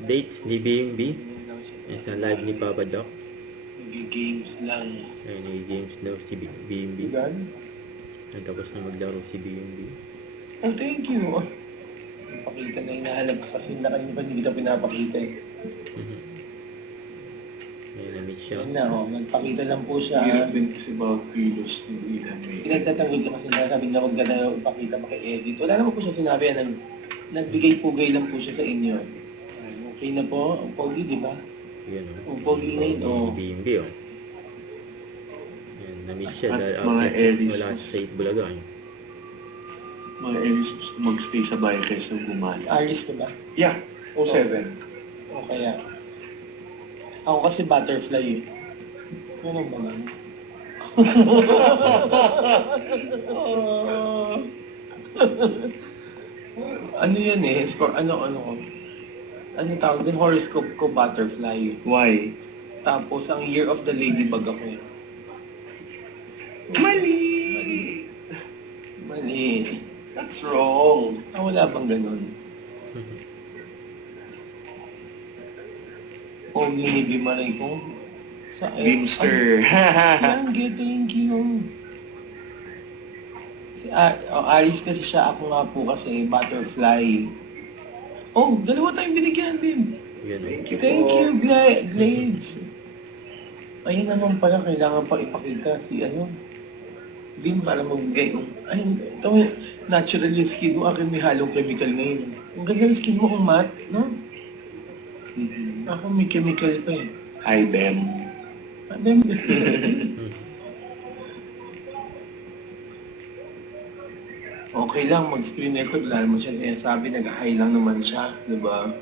updates ni BMB. Yan sa live ni Papa Doc. Nag-games lang. Ayun, nag-games daw si BMB. Tapos na maglaro si BMB. Oh, thank you. Pakita na hinahanap ko kasi nakalimutan hindi kita pinapakita eh. Ayun, na-meet siya. Yan na, nagpakita lang po siya. Hirap din kasi bawat kilos ng ilan may... Pinagtatanggol ka kasi sabi na huwag ka na ipakita mo kay Edith. Wala naman po siya sinabi yan. Nagbigay-pugay lang po siya sa inyo. Okay na po, ang pogi, di ba? Yan o. Ang pogi na yun, Si BMB o. Yan, na-meet siya At dahil mga Aries. wala siya sa 8 Bulaga. Mga Aries gusto magstay sa bahay kaysa gumala. Aris, di ba? Yeah, 07. O kaya. Ako kasi butterfly eh. Ganun ba man? Ano yan eh? Ano tawag din? Horoscope ko, butterfly. Why? Tapos, ang year of the ladybug ako eh. Mali! Mali. That's wrong. Wala bang ganun? O, ginigimaray ko. Sa Beamster. Yan, thank you. Si Aris kasi siya, ako nga po kasi butterfly. Oh, dalawa tayong binigyan din. Yan o. Thank you, Glades. Ayun naman pala, kailangan pa ipakita si din para magbigay. Ay, ito, natural yung skin mo. Akin may halong chemical ngayon. Ang ganda yung skin mo kung matte, no? Ako may chemical pa eh. Hi, Bem. Okay lang, mag-screen record. Wala naman siya sabi, nag-high lang naman siya. Diba?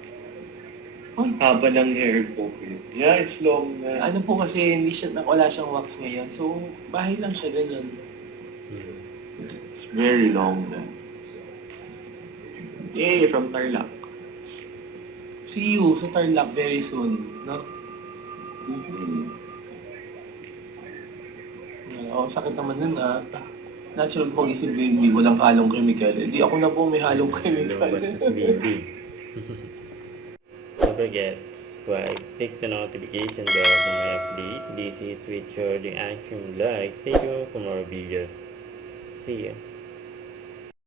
Haba ng hair ko. Yeah, it's long na. Ano po kasi, wala siyang wax ngayon. So, bahay lang siya ganyan. It's very long na. Yay, from Tarlac. See you sa Tarlac very soon. No? Sakit naman nun na. Natural pong isip baby, walang halong chemical. Hindi ako na po may halong chemical. Lumabas na si BMB. Don't forget to click the notification bell for my update. This is Richard the Action Vlog. Stay tuned for more videos. See you.